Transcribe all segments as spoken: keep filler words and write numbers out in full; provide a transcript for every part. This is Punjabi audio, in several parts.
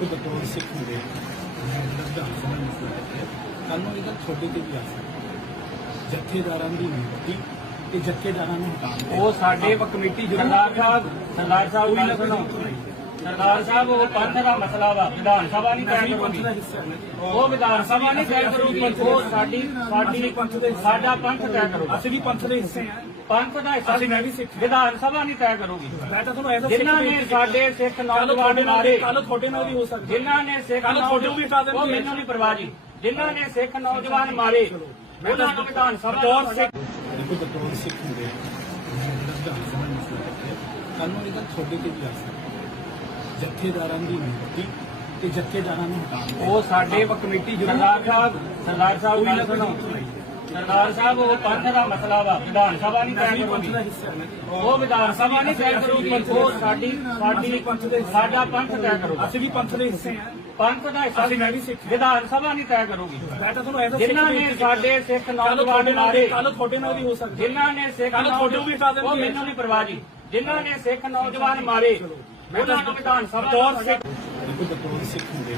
ਦੇਖੋ ਬਤੌਰ ਸਿੱਖ ਹੁੰਦੇ ਵਿਧਾਨ ਸਭਾ ਨੂੰ ਮਸਲਾ ਹੈ ਕੱਲ ਨੂੰ ਇਹ ਗੱਲ ਤੁਹਾਡੇ ਤੇ ਵੀ ਆ ਸਕਦੀ ਜਥੇਦਾਰਾਂ ਦੀ ਨਿਯੁਕਤੀ ਤੇ ਜਥੇਦਾਰਾਂ ਨੂੰ ਹਟਾਉਣ ਉਹ ਸਾਡੇ ਕਮੇਟੀ ਸਰਦਾਰ ਸਾਹਿਬ ਸਰਦਾਰ ਸਾਹਿਬ ਗੱਲ ਸੁਣੋ ਸਰਦਾਰ ਸਾਹਿਬ ਉਹ ਪੰਥ ਦਾ ਮਸਲਾ ਵਾ ਵਿਧਾਨ ਸਭਾ ਨਹੀਂ ਤੈਅ ਕਰੂਗੀ ਉਹ ਵਿਧਾਨ ਸਭਾ ਨਹੀਂ ਤੈਅ ਕਰੂਗੀ ਉਹ ਸਾਡੀ ਸਾਡੀ ਸਾਡਾ ਪੰਥ ਤੈਅ ਕਰੂਗਾ ਅਸੀਂ ਵੀ ਪੰਥ ਦੇ ਹਿੱਸੇ ਹਾਂ ਪੰਥ ਦਾ ਹਿੱਸਾ ਅਸੀਂ ਮੈਂ ਵੀ ਸਿੱਖ ਵਿਧਾਨ ਸਭਾ ਨਹੀਂ ਤੈਅ ਕਰੂਗੀ ਮੈਂ ਤਾਂ ਤੁਹਾਨੂੰ ਐਸਾ ਜਿਨ੍ਹਾਂ ਨੇ ਸਾਡੇ ਸਿੱਖ ਨੌਜਵਾਨ ਮਾਰੇ ਕੱਲ ਤੁਹਾਡੇ ਨਾਲ ਵੀ ਹੋ ਸਕਦਾ ਜਿਨ੍ਹਾਂ ਨੇ ਸਿੱਖ ਕੱਲ ਤੁਹਾਡੇ ਵੀ ਹਟਾ ਦੇਣਗੇ ਉਹ ਮੈਨੂੰ ਨਹੀਂ ਪਰਵਾਹ ਜੀ ਜਿਨ੍ਹਾਂ ਨੇ ਸਿੱਖ ਨੌਜਵਾਨ ਮਾਰੇ ਉਹਨਾਂ ਨੂੰ ਵਿਧਾਨ ਸਭਾ ਬਤੌਰ ਸਿੱਖ ਦੇਖੋ ਬਤੌਰ ਸਿੱਖ ਹੁੰਦੇ ਵਿਧਾਨ ਸਭਾ ਨੂੰ ਮਸਲਾ ਹੈ ਕੱਲ ਨੂੰ ਇਹ ਗੱਲ ਤੁਹਾਡੇ ਤੇ ਵੀ ਆ ਸਕਦੀ ਜਥੇਦਾਰਾਂ ਦੀ ਨਿਯੁਕਤੀ ਤੇ ਜਥੇਦਾਰਾਂ ਨੂੰ ਹਟਾਉਣ ਉਹ ਸਾਡੇ ਕਮੇਟੀ ਸਰਦਾਰ ਸਾਹਿਬ ਸਰਦਾਰ ਸਾਹਿਬ ਗੱਲ ਸੁਣੋ ਸਰਦਾਰ ਸਾਹਿਬ ਉਹ ਪੰਥ ਦਾ ਮਸਲਾ ਵਾ ਵਿਧਾਨ ਸਭਾ ਨਹੀਂ ਤੈਅ ਕਰੂਗੀ ਉਹ ਵਿਧਾਨ ਸਭਾ ਨਹੀਂ ਤੈਅ ਕਰੂਗੀ ਉਹ ਸਾਡੀ ਸਾਡੀ ਸਾਡਾ ਪੰਥ ਤੈਅ ਕਰੂਗਾ ਅਸੀਂ ਵੀ ਪੰਥ ਦੇ ਹਿੱਸੇ ਹਾਂ ਪੰਥ ਦਾ ਹਿੱਸਾ ਅਸੀਂ ਮੈਂ ਵੀ ਸਿੱਖ ਵਿਧਾਨ ਸਭਾ ਨਹੀਂ ਤੈਅ ਕਰੂਗੀ ਮੈਂ ਤਾਂ ਤੁਹਾਨੂੰ ਐਸਾ ਜਿਨ੍ਹਾਂ ਨੇ ਸਾਡੇ ਸਿੱਖ ਨੌਜਵਾਨ ਮਾਰੇ ਕੱਲ ਤੁਹਾਡੇ ਨਾਲ ਵੀ ਹੋ ਸਕਦਾ ਜਿਨ੍ਹਾਂ ਨੇ ਸਿੱਖ ਕੱਲ ਤੁਹਾਡੇ ਵੀ ਹਟਾ ਦੇਣਗੇ ਉਹ ਮੈਨੂੰ ਨਹੀਂ ਪਰਵਾਹ ਜੀ ਜਿਨ੍ਹਾਂ ਨੇ ਸਿੱਖ ਨੌਜਵਾਨ ਮਾਰੇ ਉਹਨਾਂ ਨੂੰ ਵਿਧਾਨ ਸਭਾ ਬਤੌਰ ਸਿੱਖ ਦੇਖੋ ਬਤੌਰ ਸਿੱਖ ਹੁੰਦੇ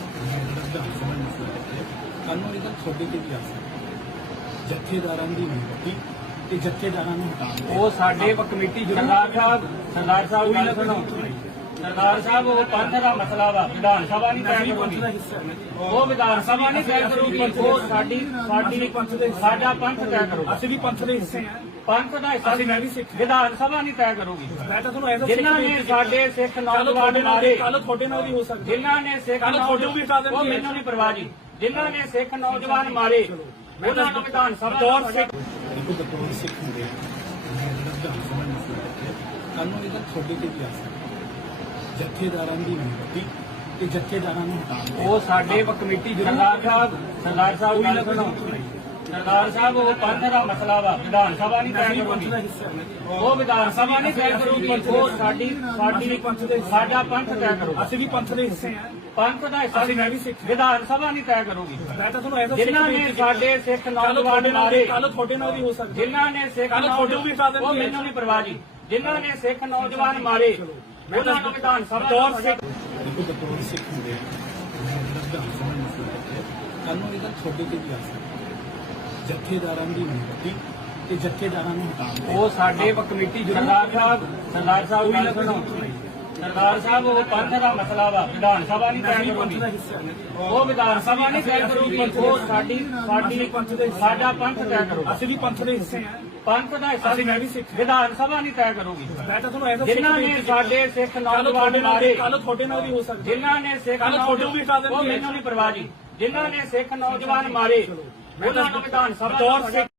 ਵਿਧਾਨ ਸਭਾ ਨੂੰ ਮਸਲਾ ਹੈ ਕੱਲ ਨੂੰ ਇਹ ਗੱਲ ਤੁਹਾਡੇ ਤੇ ਵੀ ਆ ਸਕਦੀ ਜਥੇਦਾਰਾਂ ਦੀ ਨਿਯੁਕਤੀ ਤੇ ਜਥੇਦਾਰਾਂ ਨੂੰ ਹਟਾਉਣ ਉਹ ਸਾਡੇ ਕਮੇਟੀ ਸਰਦਾਰ ਸਾਹਿਬ ਸਰਦਾਰ ਸਾਹਿਬ ਗੱਲ ਸੁਣੋ ਸਰਦਾਰ ਸਾਹਿਬ ਉਹ ਪੰਥ ਦਾ ਮਸਲਾ ਵਾ ਵਿਧਾਨ ਸਭਾ ਨਹੀਂ ਤੈਅ ਕਰੂਗੀ ਉਹ ਵਿਧਾਨ ਸਭਾ ਨਹੀਂ ਤੈਅ ਕਰੂਗੀ ਉਹ ਸਾਡੀ ਸਾਡੀ ਸਾਡਾ ਪੰਥ ਤੈਅ ਕਰੂਗਾ ਅਸੀਂ ਵੀ ਪੰਥ ਦੇ ਹਿੱਸੇ ਹਾਂ ਪੰਥ ਦਾ ਹਿੱਸਾ ਅਸੀਂ ਮੈਂ ਵੀ ਸਿੱਖ ਵਿਧਾਨ ਸਭਾ ਨਹੀਂ ਤੈਅ ਕਰੂਗੀ ਮੈਂ ਤਾਂ ਤੁਹਾਨੂੰ ਐਸਾ ਜਿਨ੍ਹਾਂ ਨੇ ਸਾਡੇ ਸਿੱਖ ਨੌਜਵਾਨ ਮਾਰੇ ਕੱਲ ਤੁਹਾਡੇ ਨਾਲ ਵੀ ਹੋ ਸਕਦਾ ਜਿਨ੍ਹਾਂ ਨੇ ਸਿੱਖ ਕੱਲ ਤੁਹਾਡੇ ਵੀ ਹਟਾ ਦੇਣਗੇ ਉਹ ਮੈਨੂੰ ਨਹੀਂ ਪਰਵਾਹ ਜੀ ਜਿਨ੍ਹਾਂ ਨੇ ਸਿੱਖ ਨੌਜਵਾਨ ਮਾਰੇ ਉਹਨਾਂ ਨੂੰ ਵਿਧਾਨ ਸਭਾ ਬਤੌਰ ਸਿੱਖ ਦੇਖੋ ਬਤੌਰ ਸਿੱਖ ਹੁੰਦੇ ਵਿਧਾਨ ਸਭਾ ਨੂੰ ਮਸਲਾ ਹੈ ਕੱਲ ਨੂੰ ਇਹ ਗੱਲ ਤੁਹਾਡੇ ਤੇ ਵੀ ਆ ਸਕਦੀ ਜਥੇਦਾਰਾਂ ਦੀ ਨਿਯੁਕਤੀ ਤੇ ਜਥੇਦਾਰਾਂ ਨੂੰ ਹਟਾਉਣ ਉਹ ਸਾਡੇ ਕਮੇਟੀ ਸਰਦਾਰ ਸਾਹਿਬ ਸਰਦਾਰ ਸਾਹਿਬ ਗੱਲ ਸੁਣੋ ਸਰਦਾਰ ਸਾਹਿਬ ਉਹ ਪੰਥ ਦਾ ਮਸਲਾ ਵਾ ਵਿਧਾਨ ਸਭਾ ਨਹੀਂ ਤੈਅ ਕਰੂਗੀ ਉਹ ਵਿਧਾਨ ਸਭਾ ਨਹੀਂ ਤੈਅ ਕਰੂਗੀ ਉਹ ਸਾਡੀ ਸਾਡੀ ਸਾਡਾ ਪੰਥ ਤੈਅ ਕਰੂਗਾ ਅਸੀਂ ਵੀ ਪੰਥ ਦੇ ਹਿੱਸੇ ਹਾਂ ਪੰਥ ਦਾ ਹਿੱਸਾ ਅਸੀਂ ਮੈਂ ਵੀ ਸਿੱਖ ਵਿਧਾਨ ਸਭਾ ਨਹੀਂ ਤੈਅ ਕਰੂਗੀ ਮੈਂ ਤਾਂ ਤੁਹਾਨੂੰ ਐਸਾ ਜਿਨ੍ਹਾਂ ਨੇ ਸਾਡੇ ਸਿੱਖ ਨੌਜਵਾਨ ਮਾਰੇ ਕੱਲ ਤੁਹਾਡੇ ਨਾਲ ਵੀ ਹੋ ਸਕਦਾ ਜਿਨ੍ਹਾਂ ਨੇ ਸਿੱਖ ਕੱਲ ਤੁਹਾਡੇ ਵੀ ਹਟਾ ਦੇਣਗੇ ਉਹ ਮੈਨੂੰ ਨਹੀਂ ਪਰਵਾਹ ਜੀ ਜਿਨ੍ਹਾਂ ਨੇ ਸਿੱਖ ਨੌਜਵਾਨ ਮਾਰੇ ਉਹਨਾਂ ਨੂੰ ਵਿਧਾਨ ਸਭਾ ਬਤੌਰ ਸਿੱਖ ਦੇਖੋ ਬਤੌਰ ਸਿੱਖ ਹੁੰਦੇ ਵਿਧਾਨ ਸਭਾ ਨੂੰ ਮਸਲਾ ਹੈ ਕੱਲ ਨੂੰ ਇਹ ਗੱਲ ਤੁਹਾਡੇ ਤੇ ਵੀ ਆ ਸਕਦੀ ਜਥੇਦਾਰਾਂ ਦੀ ਨਿਯੁਕਤੀ ਤੇ ਜਥੇਦਾਰਾਂ ਨੂੰ ਹਟਾਉਣ ਉਹ ਸਾਡੇ ਕਮੇਟੀ ਸਰਦਾਰ ਸਾਹਿਬ ਸਰਦਾਰ ਸਾਹਿਬ ਗੱਲ ਸੁਣੋ ਸਰਦਾਰ ਸਾਹਿਬ ਉਹ ਪੰਥ ਦਾ ਮਸਲਾ ਵਾ ਵਿਧਾਨ ਸਭਾ ਨਹੀਂ ਤੈਅ ਕਰੂਗੀ ਉਹ ਵਿਧਾਨ ਸਭਾ ਨਹੀਂ ਤੈਅ ਕਰੂਗੀ ਉਹ ਸਾਡੀ ਸਾਡੀ ਸਾਡਾ ਪੰਥ ਤੈਅ ਕਰੂਗਾ ਅਸੀਂ ਵੀ ਪੰਥ ਦੇ ਹਿੱਸੇ ਹਾਂ ਪੰਥ ਦਾ ਹਿੱਸਾ ਅਸੀਂ ਮੈਂ ਵੀ ਸਿੱਖ ਵਿਧਾਨ ਸਭਾ ਨਹੀਂ ਤੈਅ ਕਰੂਗੀ ਮੈਂ ਤਾਂ ਤੁਹਾਨੂੰ ਐਸਾ ਜਿਨ੍ਹਾਂ ਨੇ ਸਾਡੇ ਸਿੱਖ ਨੌਜਵਾਨ ਮਾਰੇ ਕੱਲ ਤੁਹਾਡੇ ਨਾਲ ਵੀ ਹੋ ਸਕਦਾ ਜਿਨ੍ਹਾਂ ਨੇ ਸਿੱਖ ਕੱਲ ਤੁਹਾਡੇ ਵੀ ਹਟਾ ਦੇਣਗੇ ਉਹ ਮੈਨੂੰ ਨਹੀਂ ਪਰਵਾਹ ਜੀ ਜਿਨ੍ਹਾਂ ਨੇ ਸਿੱਖ ਨੌਜਵਾਨ ਮਾਰੇ ਉਹਨਾਂ ਨੂੰ ਵਿਧਾਨ ਸਭਾ ਬਤੌਰ ਸਿੱਖ